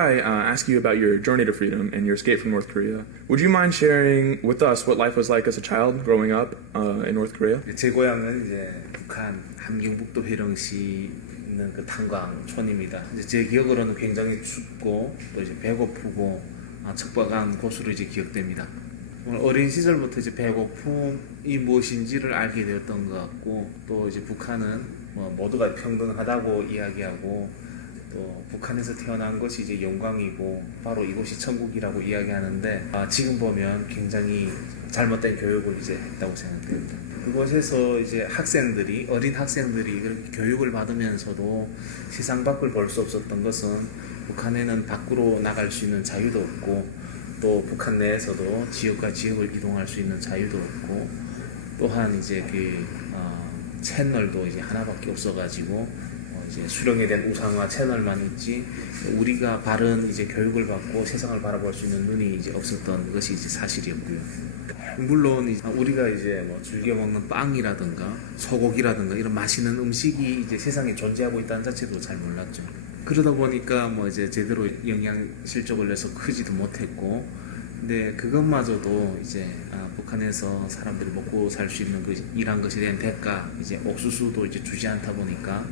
I ask you about your journey to freedom and your escape from North Korea. Would you mind sharing with us what life was like as a child growing up in North Korea? 제 고향은 이제 북한 함경북도 회령시 있는 그 탄광촌입니다. 이제 제 기억으로는 굉장히 춥고 또 이제 배고프고 척박한 곳으로 이제 기억됩니다. 어린 시절부터 이제 배고픔이 무엇인지를 알게 되었던 것 같고, 또 이제 북한은 뭐 모두가 평등하다고 이야기하고, 또 북한에서 태어난 것이 이제 영광이고 바로 이곳이 천국이라고 이야기하는데, 지금 보면 굉장히 잘못된 교육을 이제 했다고 생각됩니다. 그곳에서 이제 학생들이, 어린 학생들이 그렇게 교육을 받으면서도 세상 밖을 볼 수 없었던 것은, 북한에는 밖으로 나갈 수 있는 자유도 없고, 또 북한 내에서도 지역과 지역을 이동할 수 있는 자유도 없고, 또한 이제 채널도 이제 하나밖에 없어가지고 이제 수령에 대한 우상화 채널만 있지, 우리가 바른 이제 교육을 받고 세상을 바라볼 수 있는 눈이 이제 없었던 것이 이제 사실이었고요. 물론 우리가 이제 뭐 즐겨 먹는 빵이라든가 소고기라든가 이런 맛있는 음식이 이제 세상에 존재하고 있다는 자체도 잘 몰랐죠. 그러다 보니까 뭐 이제 제대로 영양 실적을 내서 크지도 못했고, 근데 그것마저도 이제 북한에서 사람들이 먹고 살 수 있는 그 일한 것에 대한 대가, 이제 옥수수도 이제 주지 않다 보니까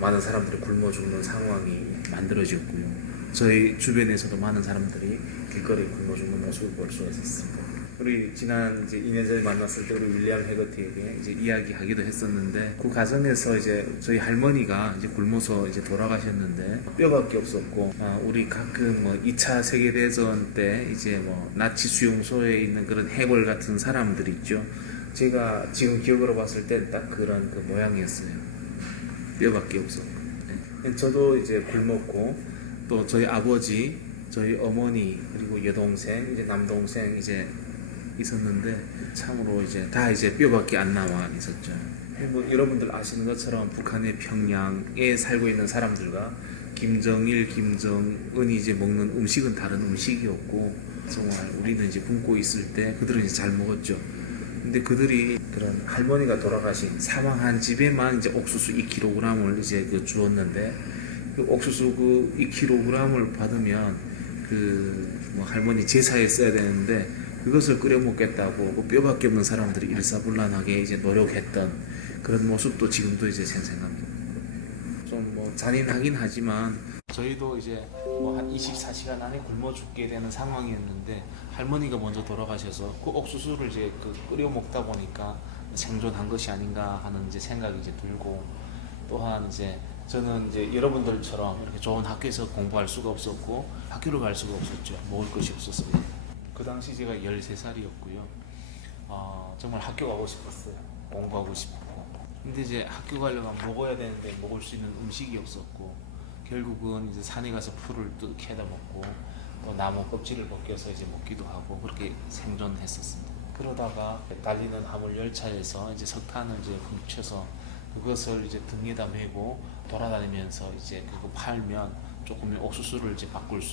많은 사람들이 굶어 죽는 상황이 만들어졌고요. 저희 주변에서도 많은 사람들이 길거리에 굶어 죽는 모습을 볼 수가 있었습니다. 우리 지난 이제 2년 전에 만났을 때 우리 윌리엄 해거트에게 이제 이야기하기도 했었는데, 그 과정에서 이제 저희 할머니가 이제 굶어서 이제 돌아가셨는데 뼈밖에 없었고, 우리 가끔 뭐 2차 세계대전 때 이제 뭐 나치 수용소에 있는 그런 해골 같은 사람들 있죠. 제가 지금 기억으로 봤을 때 딱 그런 그 모양이었어요. 뼈밖에 없었고. 네. 저도 이제 굶었고, 또 저희 아버지, 저희 어머니, 그리고 여동생, 이제 남동생 이제 있었는데, 참으로 이제 다 이제 뼈밖에 안 남아 있었죠. 뭐 여러분들 아시는 것처럼 북한의 평양에 살고 있는 사람들과 김정일, 김정은이 이제 먹는 음식은 다른 음식이었고, 정말 우리는 이제 굶고 있을 때 그들은 이제 잘 먹었죠. 근데 그들이 그런 할머니가 돌아가신 사망한 집에만 이제 옥수수 2kg을 이제 주었는데, 그 옥수수 그 2kg을 받으면 뭐 할머니 제사에 써야 되는데 그것을 끓여 먹겠다고 그 뼈밖에 없는 사람들이 일사불란하게 이제 노력했던 그런 모습도 지금도 이제 생생합니다. 좀 뭐 잔인하긴 하지만 저희도 이제 뭐 한 24시간 안에 굶어 죽게 되는 상황이었는데, 할머니가 먼저 돌아가셔서 그 옥수수를 이제 끓여 먹다 보니까 생존한 것이 아닌가 하는 이제 생각이 이제 들고, 또한 이제 저는 이제 여러분들처럼 이렇게 좋은 학교에서 공부할 수가 없었고 학교를 갈 수가 없었죠. 먹을 것이 없었어요. 그 당시 제가 13살이었고요. 정말 학교 가고 싶었어요. 공부하고 싶고. 근데 이제 학교 가려면 먹어야 되는데 먹을 수 있는 음식이 없었고, 결국은 이제 산에 가서 풀을 캐다 먹고, 또 나무 껍질을 벗겨서 이제 먹기도 하고, 그렇게 생존했었습니다. 그러다가 달리는 화물 열차에서 이제 석탄을 이제 훔쳐서 그것을 이제 등에다 메고 돌아다니면서 이제 그거 팔면 조금 옥수수를 이제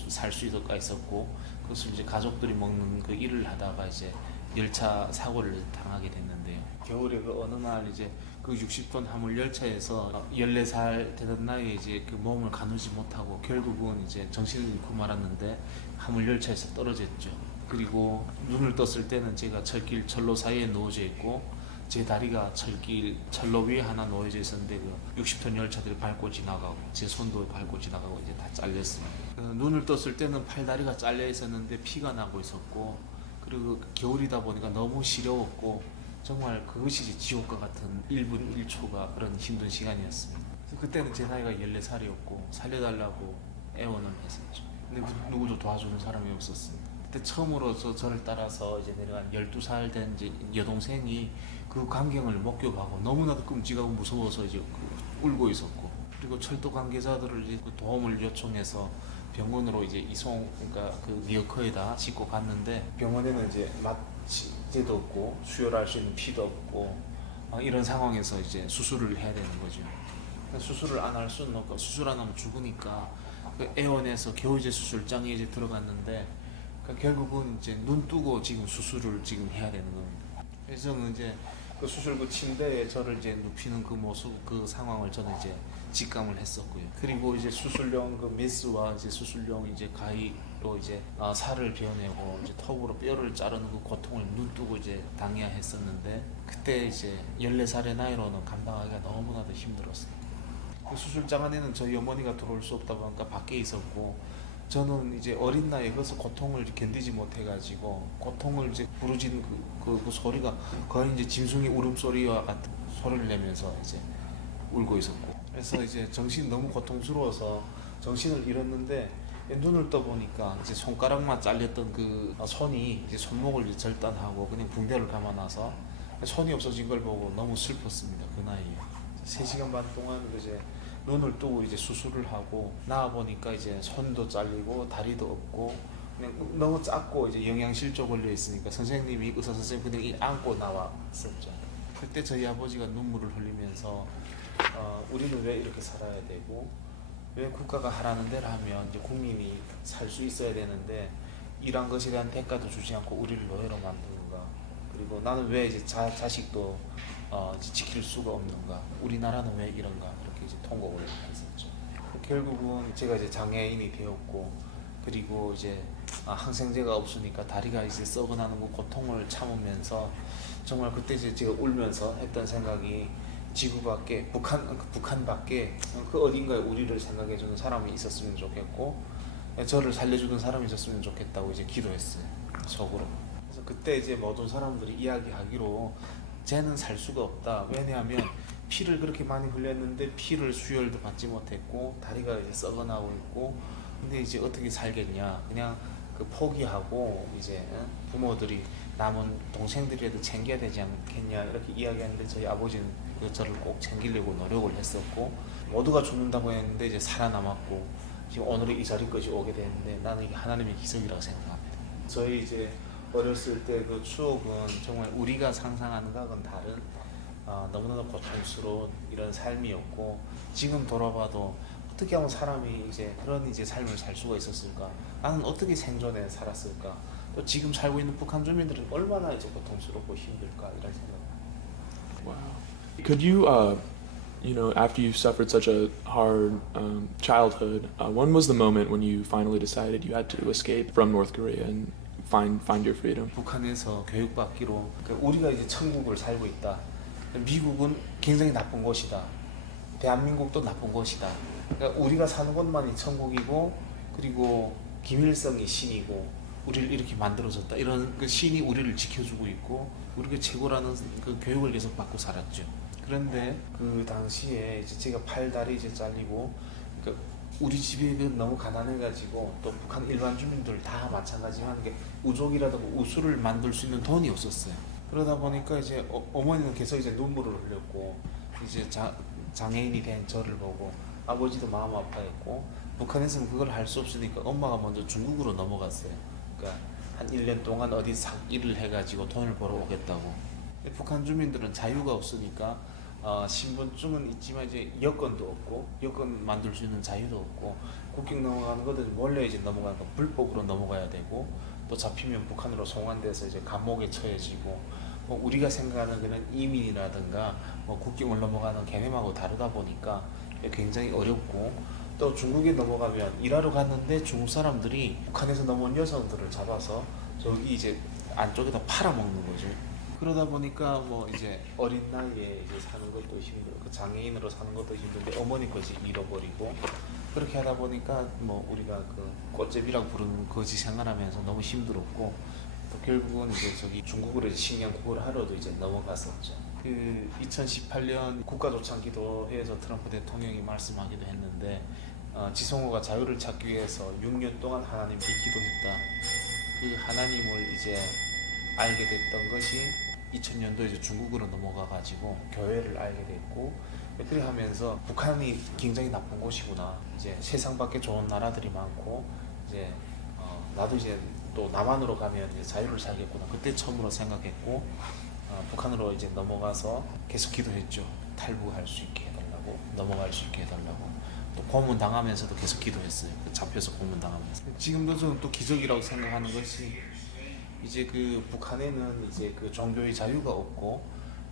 살 수 있었고, 그것을 이제 가족들이 먹는 그 일을 하다가 이제 열차 사고를 당하게 됐는데요. 겨울에 그 어느 날 이제 그 60톤 화물 열차에서 14살 되던 나이에 이제 그 몸을 가누지 못하고 결국은 이제 정신을 잃고 말았는데, 화물 열차에서 떨어졌죠. 그리고 눈을 떴을 때는 제가 철로 사이에 누워져 있고, 제 다리가 철로 위에 하나 놓여져 있었는데 그 60톤 열차들이 밟고 지나가고, 제 손도 밟고 지나가고 이제 다 잘렸습니다. 눈을 떴을 때는 팔다리가 잘려 있었는데 피가 나고 있었고, 그리고 겨울이다 보니까 너무 시려웠고, 정말 그것이 지옥과 같은 1분 1초가 그런 힘든 시간이었습니다. 그때는 제 나이가 14살이었고 살려달라고 애원을 했었죠. 근데 누구도 도와주는 사람이 없었습니다. 그때 처음으로 저를 따라서 이제 내려간 12살 된 이제 여동생이 그 광경을 목격하고 너무나도 끔찍하고 무서워서 이제 울고 있었고, 그리고 철도 관계자들을 이제 도움을 요청해서 병원으로 이제 그러니까 그 리어커에다 싣고 갔는데, 병원에는 이제 마취제도 없고 수혈할 수 있는 피도 없고, 이런 상황에서 이제 수술을 해야 되는 거죠. 수술을 안 할 수는 없고, 수술 안 하면 죽으니까 그 애원해서 겨우 이제 수술장에 이제 들어갔는데, 결국은 이제 눈 뜨고 지금 수술을 지금 해야 되는 겁니다. 그래서 이제 그 수술 그 침대에 저를 이제 눕히는 그 모습 그 상황을 저는 이제 직감을 했었고요. 그리고 이제 수술용 그 메스와 이제 수술용 이제 가위로 이제 살을 베어내고 이제 톱으로 뼈를 자르는 그 고통을 눈뜨고 이제 당해야 했었는데 그때 이제 14살의 나이로는 감당하기가 너무나도 힘들었어요. 그 수술장 안에는 저희 어머니가 들어올 수 없다 보니까 밖에 있었고 저는 이제 어린 나이에 그래서 고통을 견디지 못해가지고 고통을 이제 부르짖는 그 소리가 거의 이제 짐승이 울음소리와 같은 소리를 내면서 이제 울고 있었고 그래서 이제 정신이 너무 고통스러워서 정신을 잃었는데 눈을 떠 보니까 이제 손가락만 잘렸던 그 손이 이제 손목을 이제 절단하고 그냥 붕대를 감아놔서 손이 없어진 걸 보고 너무 슬펐습니다. 그 나이에 3시간 반 동안 이제 눈을 뜨고 이제 수술을 하고 나와 보니까 이제 손도 잘리고 다리도 없고 그냥 너무 작고 이제 영양실조 걸려 있으니까 선생님이 의사 선생님 그냥 안고 나왔었죠. 그때 저희 아버지가 눈물을 흘리면서 우리는 왜 이렇게 살아야 되고 왜 국가가 하라는 대로 하면 이제 국민이 살 수 있어야 되는데 일한 것에 대한 대가도 주지 않고 우리를 노예로 만드는가 그리고 나는 왜 이제 자식도 이제 지킬 수가 없는가 우리나라는 왜 이런가 그렇게 이제 통곡을 했었죠. 결국은 제가 이제 장애인이 되었고 그리고 이제 항생제가 없으니까 다리가 이제 썩어나는 그 고통을 참으면서 정말 그때 이제 제가 울면서 했던 생각이 지구 밖에 북한 밖에 그 어딘가에 우리를 생각해주는 사람이 있었으면 좋겠고 저를 살려주는 사람이 있었으면 좋겠다고 이제 기도했어요 속으로. 그래서 그때 이제 모든 사람들이 이야기하기로 쟤는 살 수가 없다. 왜냐하면 피를 그렇게 많이 흘렸는데 피를 수혈도 받지 못했고 다리가 이제 썩어나고 있고 근데 이제 어떻게 살겠냐 그냥 그 포기하고 이제 부모들이 남은 동생들이라도 챙겨야 되지 않겠냐 이렇게 이야기하는데 저희 아버지는 저를 꼭 챙기려고 노력을 했었고 모두가 죽는다고 했는데 이제 살아남았고 지금 오늘의 이 자리까지 오게 됐는데 나는 이게 하나님의 기적이라고 생각합니다. 저희 이제 어렸을 때 그 추억은 정말 우리가 상상하는 것과는 다른 너무나도 고통스러운 이런 삶이었고 지금 돌아봐도 어떻게 하면 사람이 이제 그런 이제 삶을 살 수가 있었을까? 나는 어떻게 생존해 살았을까? 또 지금 살고 있는 북한 주민들은 얼마나 이제 고통스럽고 힘들까 이런 생각. Wow. Could you, after you suffered such a hard childhood, when was the moment when you finally decided you had to escape from North Korea and find your freedom? 북한에서 교육받기로 우리가 이제 천국을 살고 있다. 미국은 굉장히 나쁜 곳이다. 대한민국도 나쁜 곳이다. 그러니까 우리가 사는 곳만이 천국이고 그리고 김일성이 신이고 우리를 이렇게 만들어줬다. 이런 그 신이 우리를 지켜주고 있고 우리가 최고라는 그 교육을 계속 받고 살았죠. 그런데 그 당시에 이제 제가 팔다리 이제 잘리고 그러니까 우리 집이 너무 가난해가지고 또 북한 일반 주민들 다 마찬가지만 우족이라든가 우수를 만들 수 있는 돈이 없었어요. 그러다 보니까 이제 어머니는 계속 이제 눈물을 흘렸고 이제 장애인이 된 저를 보고 아버지도 마음 아파했고 북한에서는 그걸 할 수 없으니까 엄마가 먼저 중국으로 넘어갔어요. 그러니까 한 1년 동안 어디 일을 해가지고 돈을 벌어 오겠다고. 북한 주민들은 자유가 없으니까 신분증은 있지만 이제 여권도 없고 여권 만들 수 있는 자유도 없고 국경 넘어가는 것은 원래 이제 넘어가는 거 불법으로 넘어가야 되고 또 잡히면 북한으로 송환돼서 이제 감옥에 처해지고 뭐 우리가 생각하는 그런 이민이라든가 뭐 국경을 넘어가는 개념하고 다르다 보니까 굉장히 어렵고 또 중국에 넘어가면 일하러 갔는데 중국 사람들이 북한에서 넘어온 여성들을 잡아서 저기 이제 안쪽에다 팔아먹는 거죠. 그러다 보니까 뭐 이제 어린 나이에 이제 사는 것도 힘들고 그 장애인으로 사는 것도 힘든데 어머니까지 잃어버리고 그렇게 하다 보니까 뭐 우리가 그 꽃제비라고 부르는 거지 생활하면서 너무 힘들었고 또 결국은 이제 저기 중국으로 이제 식량 구걸 하러도 이제 넘어갔었죠. 그 2018년 국가조창기도회에서 트럼프 대통령이 말씀하기도 했는데 지성호가 자유를 찾기 위해서 6년 동안 하나님께 기도했다. 그 하나님을 이제 알게 됐던 것이 2000년도에 이제 중국으로 넘어가 가지고 교회를 알게 됐고 그렇게 하면서 북한이 굉장히 나쁜 곳이구나. 이제 세상 밖에 좋은 나라들이 많고 이제 나도 이제 또 남한으로 가면 이제 자유를 살겠구나. 그때 처음으로 생각했고 북한으로 이제 넘어가서 계속 기도했죠. 탈북할 수 있게 해달라고 넘어갈 수 있게 해달라고 또 고문 당하면서도 계속 기도했어요. 잡혀서 고문 당하면서 지금도 저는 또 기적이라고 생각하는 것이 이제 그 북한에는 이제 그 종교의 자유가 없고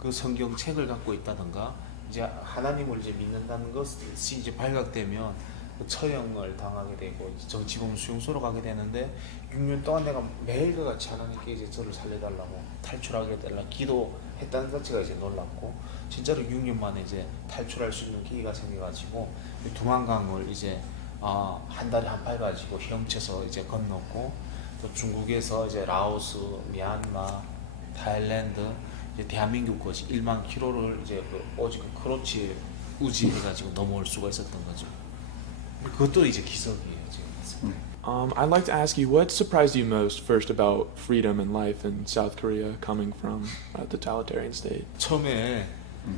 그 성경책을 갖고 있다던가 이제 하나님을 이제 믿는다는 것이 이제 발각되면 그 처형을 당하게 되고 이제 정치범 수용소로 가게 되는데 6년 동안 내가 매일과 같이 하나님께 이제 저를 살려달라고 탈출하게 달라 기도했다는 자체가 이제 놀랍고 진짜로 6년 만에 이제 탈출할 수 있는 기회가 생겨가지고 두만강을 이제 한 달에 한 팔 가지고 헤엄쳐서 이제 건넜고 또 중국에서 이제 라오스, 미얀마, 타일랜드 이제 대한민국까지 1만 킬로를 이제 오직 크로치 우지해가지고 넘어올 수가 있었던 거죠. 그것도 이제 기적이에요 지금. I'd like to ask you what surprised you most first about freedom and life in South Korea coming from a totalitarian state? 처음에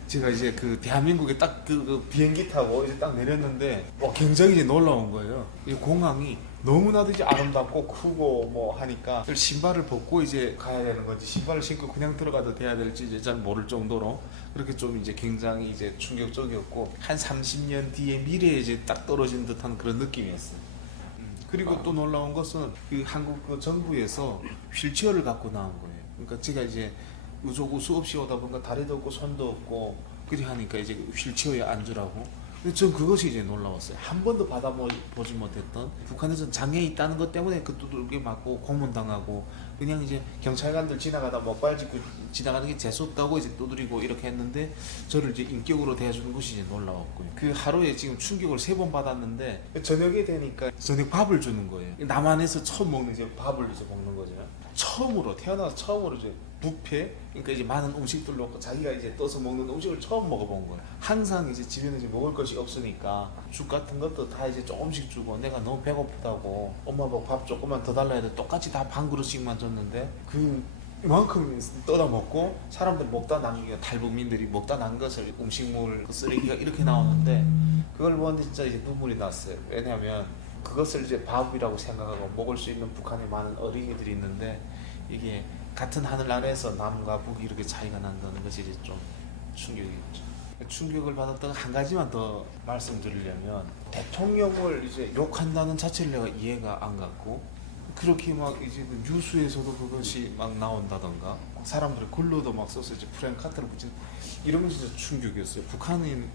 제가 이제 그 대한민국에 딱 그 비행기 타고 이제 딱 내렸는데 굉장히 이제 놀라운 거예요. 이 공항이 너무나도 이제 아름답고 크고 뭐 하니까 신발을 벗고 이제 가야 되는 건지 신발을 신고 그냥 들어가도 돼야 될지 이제 잘 모를 정도로 그렇게 좀 이제 굉장히 이제 충격적이었고 한 30년 뒤에 미래에 이제 딱 떨어진 듯한 그런 느낌이었어요. 그리고 또 놀라운 것은 그 한국 그 정부에서 휠체어를 갖고 나온 거예요. 그러니까 제가 이제 우소구수 없이 오다 보니까 다리도 없고 손도 없고 그리 하니까 이제 휠체어에 앉으라고. 근데 전 그것이 이제 놀라웠어요. 한 번도 받아보지 못했던 북한에서는 장애 있다는 것 때문에 그 두들겨 맞고 고문당하고 그냥 이제 경찰관들 지나가다 먹발 짚고 지나가는 게 재수없다고 이제 두드리고 이렇게 했는데 저를 이제 인격으로 대해주는 것이 이제 놀라웠고요. 그 하루에 지금 충격을 3번 받았는데 저녁에 되니까 저녁 밥을 주는 거예요. 남한에서 처음 먹는 이제 밥을 이제 먹는 거죠. 처음으로 태어나서 처음으로 이제 뷔페 그러니까 이제 많은 음식들 놓고 자기가 이제 떠서 먹는 음식을 처음 먹어본 거예요. 항상 이제 집에는 이제 먹을 것이 없으니까 죽 같은 것도 다 이제 조금씩 주고 내가 너무 배고프다고 엄마 보고 밥 조금만 더 달라 해도 똑같이 다 반 그릇씩만 줬는데 그만큼 떠다 먹고 사람들 먹다 남기가 탈북민들이 먹다 남 것을 음식물 그 쓰레기가 이렇게 나오는데 그걸 보는데 진짜 이제 눈물이 났어요. 왜냐하면 그것을 이제 밥이라고 생각하고 먹을 수 있는 북한에 많은 어린이들이 있는데 이게 같은 하늘 아래에서 남과 북이 이렇게 차이가 난다는 것이 이제 좀 충격이었죠. 충격을 받았다가 한 가지만 더 말씀드리려면 대통령을 이제 욕한다는 자체를 내가 이해가 안 갔고 그렇게 막 이제 그 뉴스에서도 그것이 막 나온다던가 사람들이 글로도 막 써서 이제 프랭카트를 붙인 이런 것이 진짜 충격이었어요. 북한에는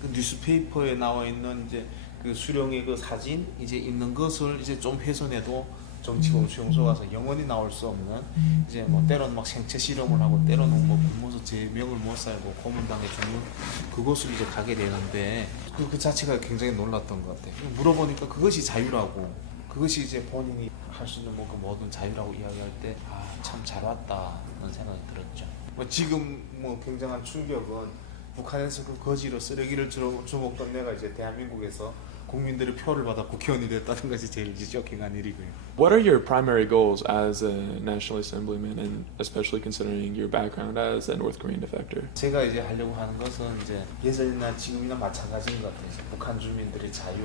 그 뉴스페이퍼에 나와 있는 이제 그 수령의 그 사진 이제 있는 것을 이제 좀 훼손해도 정치범 수용소 가서 영원히 나올 수 없는 이제 뭐 때로는 막 생체 실험을 하고 때로는 뭐 굶어서 제명을 못 살고 고문당해 주는 그곳을 이제 가게 되는데 그 자체가 굉장히 놀랐던 것 같아요. 물어보니까 그것이 자유라고 그것이 이제 본인이 할 수 있는 뭐 그 모든 자유라고 이야기할 때 참 잘 왔다는 생각이 들었죠. 뭐 지금 뭐 굉장한 충격은 북한에서 그 거지로 쓰레기를 주먹던 내가 이제 대한민국에서 국민들의 표를 받아 국회의원이 됐다는 것이 제일 이제 쇼킹한 일이고요. What are your primary goals as a National Assemblyman, and especially considering your background as a North Korean defector? 제가 이제 하려고 하는 것은 이제 예전이나 지금이나 마찬가지인 것 같아요. 북한 주민들의 자유,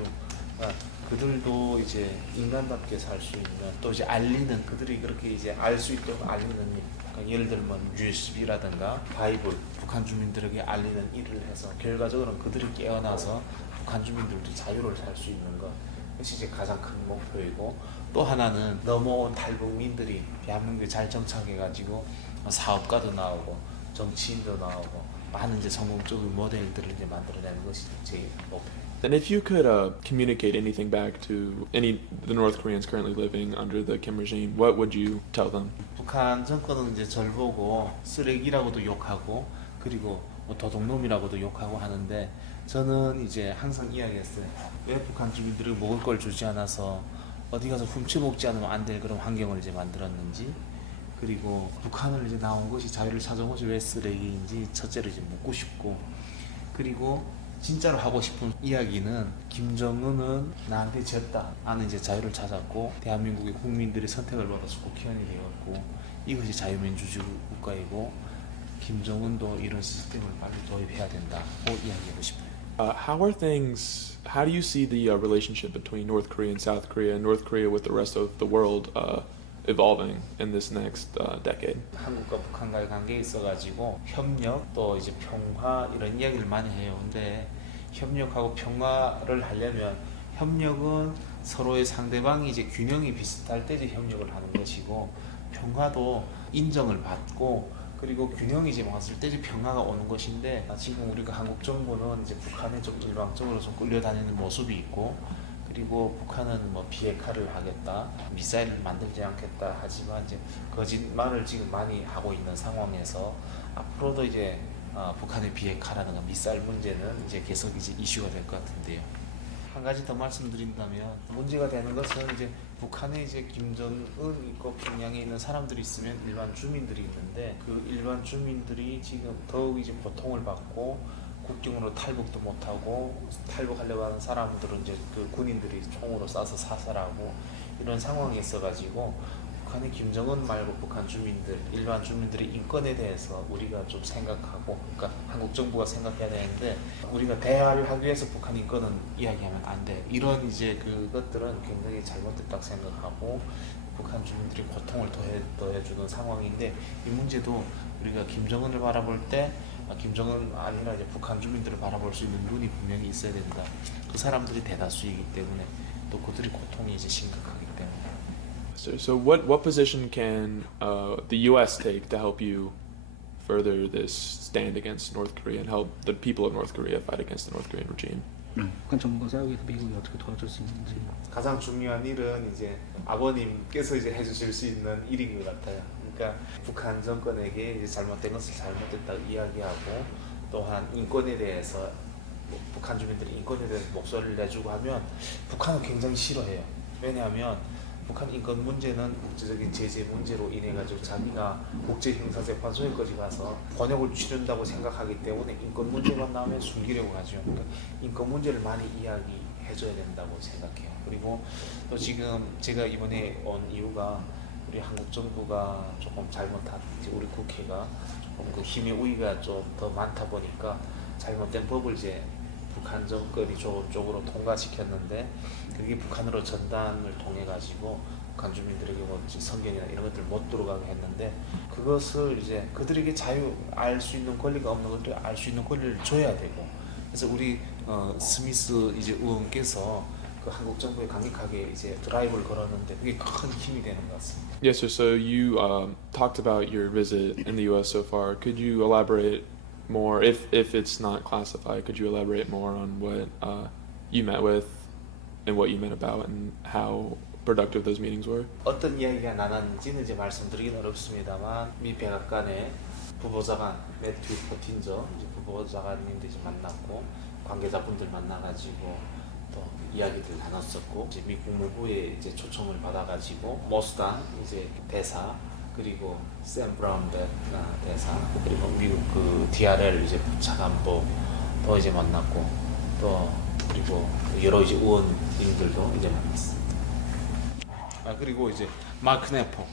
그들도 이제 인간답게 살 수 있는 또 이제 알리는 그들이 그렇게 이제 알 수 있도록 알리는 일. 그러니까 예를 들면 USB라든가 바이블 북한 주민들에게 알리는 일을 해서 결과적으로는 그들이 깨어나서 북한 주민들도 자유를 살 수 있는 것. 그것이 이제 가장 큰 목표이고 또 하나는 넘어온 탈북민들이 대한민국에 잘 정착해가지고 사업가도 나오고 정치인도 나오고 많은 이제 성공적인 모델들을 이제 만들어내는 것이 제 목표예요. And if you could communicate anything back to the North Koreans currently living under the Kim regime, what would you tell them? 북한 정권은 이제 절 보고 쓰레기라고도 욕하고 그리고 뭐 도둑놈이라고도 욕하고 하는데 저는 이제 항상 이야기했어요. 왜 북한 주민들이 먹을 걸 주지 않아서 어디 가서 훔쳐먹지 않으면 안 될 그런 환경을 이제 만들었는지 그리고 북한을 이제 나온 것이 자유를 찾아온 것이 왜 쓰레기인지 첫째로 이제 묻고 싶고 그리고 진짜로 하고 싶은 이야기는 김정은은 나한테 졌다. 나는 이제 자유를 찾았고 대한민국의 국민들의 선택을 받아서 국회의원이 되었고 이것이 자유민주주의 국가이고 김정은도 이런 시스템을 빨리 도입해야 된다고 이야기하고 싶어요. How do you see the relationship between North Korea and South Korea, and North Korea with the rest of the world evolving in this next decade? 한국과 북한과의 관계에 있어가지고 협력 또 이제 평화 이런 이야기를 많이 해요. 근데 협력하고 평화를 하려면 협력은 서로의 상대방이 이제 균형이 비슷할 때 이제 협력을 하는 것이고 평화도 인정을 받고 그리고 균형이 이제 왔을 때 이제 평화가 오는 것인데 지금 우리가 한국 정부는 이제 북한에 좀 일방적으로 좀 끌려다니는 모습이 있고 그리고 북한은 뭐 비핵화를 하겠다, 미사일을 만들지 않겠다 하지만 이제 거짓말을 지금 많이 하고 있는 상황에서 앞으로도 이제 북한의 비핵화라든가 미사일 문제는 이제 계속 이제 이슈가 될 것 같은데요. 한 가지 더 말씀드린다면 문제가 되는 것은 이제 북한에 이제 김정은 있고 평양에 있는 사람들이 있으면 일반 주민들이 있는데 그 일반 주민들이 지금 더욱 이제 고통을 받고 국경으로 탈북도 못하고 탈북하려고 하는 사람들은 이제 그 군인들이 총으로 쏴서 사살하고 이런 상황이 있어가지고 북한의 김정은 말고 북한 주민들, 일반 주민들의 인권에 대해서 우리가 좀 생각하고, 그러니까 한국 정부가 생각해야 되는데 우리가 대화를 하기 위해서 북한 인권은 이야기하면 안 돼. 이런 이제 그것들은 굉장히 잘못됐다고 생각하고 북한 주민들이 고통을 더해주는 상황인데 이 문제도 우리가 김정은을 바라볼 때 김정은 아니라 이제 북한 주민들을 바라볼 수 있는 눈이 분명히 있어야 된다. 그 사람들이 대다수이기 때문에 또 그들의 고통이 이제 심각하기 때문에. So what position can the U.S. take to help you further this stand against North Korea and help the people of North Korea fight against the North Korean regime? 북한 정부가 싸우기 위해서 미국이 어떻게 도와줄 수 있는지. 가장 중요한 일은 이제 아버님께서 이제 해주실 수 있는 일인 것 같아요. 그러니까 북한 정권에게 이제 잘못된 것을 잘못됐다고 이야기하고 또한 인권에 대해서 북한 주민들이 인권에 대해서 목소리를 내주고 하면 북한은 굉장히 싫어해요. 왜냐하면 북한 인권 문제는 국제적인 제재 문제로 인해 가지고 자기가 국제형사재판소에까지 가서 권역을 치른다고 생각하기 때문에 인권 문제만 나오면 숨기려고 하죠. 그러니까 인권 문제를 많이 이야기해줘야 된다고 생각해요. 그리고 또 지금 제가 이번에 온 이유가 우리 한국 정부가 조금 잘못한 이제 우리 국회가 조금 그 힘의 우위가 좀 더 많다 보니까 잘못된 법을 이제 북한 정권이 쪽으로 통과시켰는데 그게 북한으로 전단을 통해 가지고 북한 주민들에게 뭐 성경이나 이런 것들 못 들어가게 했는데 그것을 이제 그들에게 자유 알 수 있는 권리가 없는 것들 알 수 있는 권리를 줘야 되고 그래서 우리 스미스 이제 의원께서 그 한국 정부에 강력하게 이제 드라이브를 걸었는데 그게 큰 힘이 되는 것 같습니다. Yes, sir. So you talked about your visit in the U.S. so far. Could you elaborate more, if it's not classified? Could you elaborate more on what you met with and what you met about and how productive those meetings were? 어떤 이야기가 나눴는지는 이제 말씀드리긴 어렵습니다만 미 백악관의 부보좌관 매튜 포틴저 이제 부보좌관님도 이제 만났고 관계자분들 만나가지고 또 이야기들 나눴었고 이제 미 국무부에 이제 초청을 받아가지고 모스당 이제 대사 그리고 샘 브라운백 대사 그리고 미국 그 DRL 이제 부차관보 또 이제 만났고 또 그리고 여러 이제 의원님들도 이제 만났습니다. 그리고 이제 마크 네포.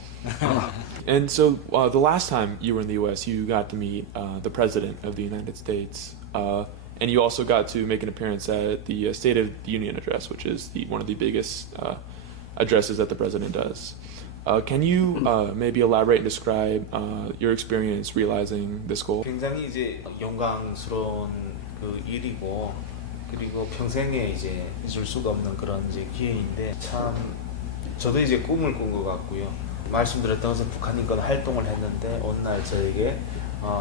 And so the last time you were in the U.S., you got to meet the President of the United States, and you also got to make an appearance at the State of the Union address, which is one of the biggest addresses that the President does. Can you maybe elaborate and describe your experience realizing this goal? 굉장히 이제 영광스러운 그 일이고 그리고 평생에 이제 잊을 수가 없는 그런 이제 기회인데 참 저도 이제 꿈을 꾼 것 같고요. 말씀드렸던 것은 북한 인권 활동을 했는데 어느 날 저에게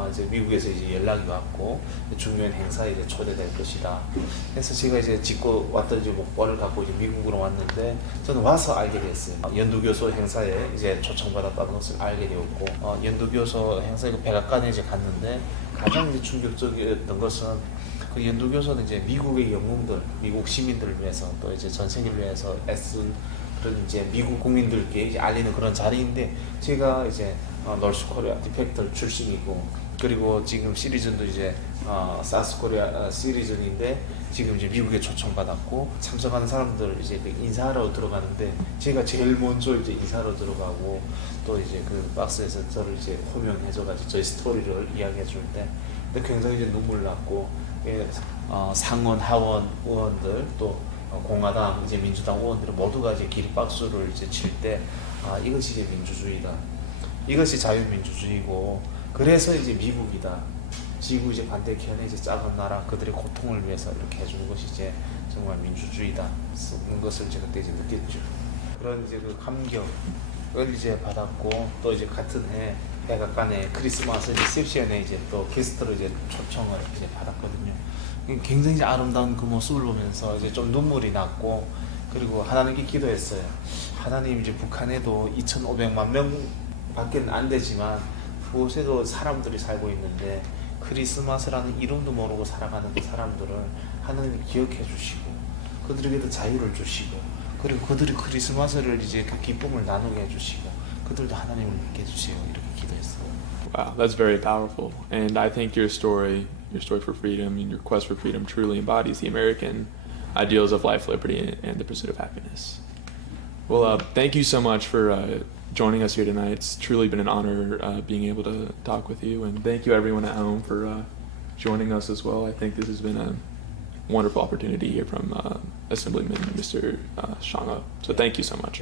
이제 미국에서 이제 연락이 왔고 중요한 행사에 이제 초대될 것이다. 그래서 제가 이제 짓고 왔던 이제 목표를 갖고 이제 미국으로 왔는데 저는 와서 알게 됐어요. 연두교소 행사에 이제 초청받았다는 것을 알게 되었고 연두교소 행사에 그 백악관에 이제 갔는데 가장 이제 충격적이었던 것은 그 연두교소는 이제 미국의 영웅들, 미국 시민들을 위해서 또 이제 전 세계를 위해서 애쓴 그런 이제 미국 국민들께 이제 알리는 그런 자리인데 제가 이제 노스 코리아 디펙터 출신이고 그리고 지금 시리즌도 이제 사우스 코리아 시리즌인데 지금 이제 미국에 초청받았고 참석하는 사람들 이제 그 인사하러 들어가는데 제가 제일 먼저 이제 인사하러 들어가고 또 이제 그 박스에서 저를 이제 호명해줘가지고 저희 스토리를 이야기해줄 때 근데 굉장히 이제 눈물 났고 상원 하원 의원들 또 공화당 이제 민주당 의원들 모두가 이제 기립박수를 이제 칠 때 이것이 이제 민주주의다. 이것이 자유민주주의고 그래서 이제 미국이다. 지구 이제 반대편에 이제 작은 나라 그들의 고통을 위해서 이렇게 해주는 것이 이제 정말 민주주의다. 쓰는 것을 제가 그때 이제 느꼈죠. 그런 이제 그 감격을 이제 받았고 또 이제 같은 해 백악관의 크리스마스 리셉션에 이제 또 게스트로 이제 초청을 이제 받았거든요. 굉장히 이제 아름다운 그 모습을 보면서 이제 좀 눈물이 났고, 그리고 하나님께 기도했어요. 하나님, 이제 북한에도 2,500만 명밖에 안 되지만 그곳에도 사람들이 살고 있는데 크리스마스라는 이름도 모르고 살아가는 그 사람들을 하나님이 기억해 주시고 그들에게도 자유를 주시고, 그리고 그들이 크리스마스를 이제 그 기쁨을 나누게 해주시고 그들도 하나님을 믿게 해주세요. 이렇게 기도했어요. Wow, that's very powerful. And I think your story for freedom and your quest for freedom truly embodies the American ideals of life, liberty, and the pursuit of happiness. Well, thank you so much for joining us here tonight. It's truly been an honor being able to talk with you. And thank you everyone at home for joining us as well. I think this has been a wonderful opportunity here from Assemblyman Mr. Shanga. So thank you so much.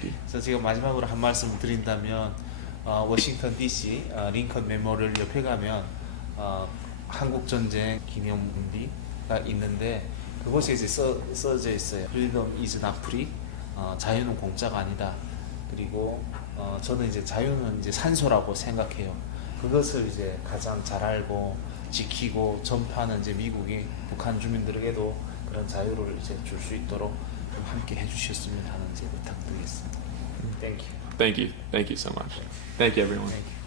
그래서 제가 마지막으로 한 말씀 드린다면, 워싱턴 DC 링컨 메모리얼 옆에 가면 한국 전쟁 기념비가 있는데 그곳에 이제 써져 있어요. Freedom is not free. 자유는 공짜가 아니다. 그리고 저는 이제 자유는 이제 산소라고 생각해요. 그것을 이제 가장 잘 알고 지키고 전파하는 이제 미국이 북한 주민들에게도 그런 자유를 이제 줄 수 있도록 좀 함께 해주셨으면 하는 이제 부탁드리겠습니다. Thank you. Thank you. Thank you so much. Thank you, everyone. Thank you.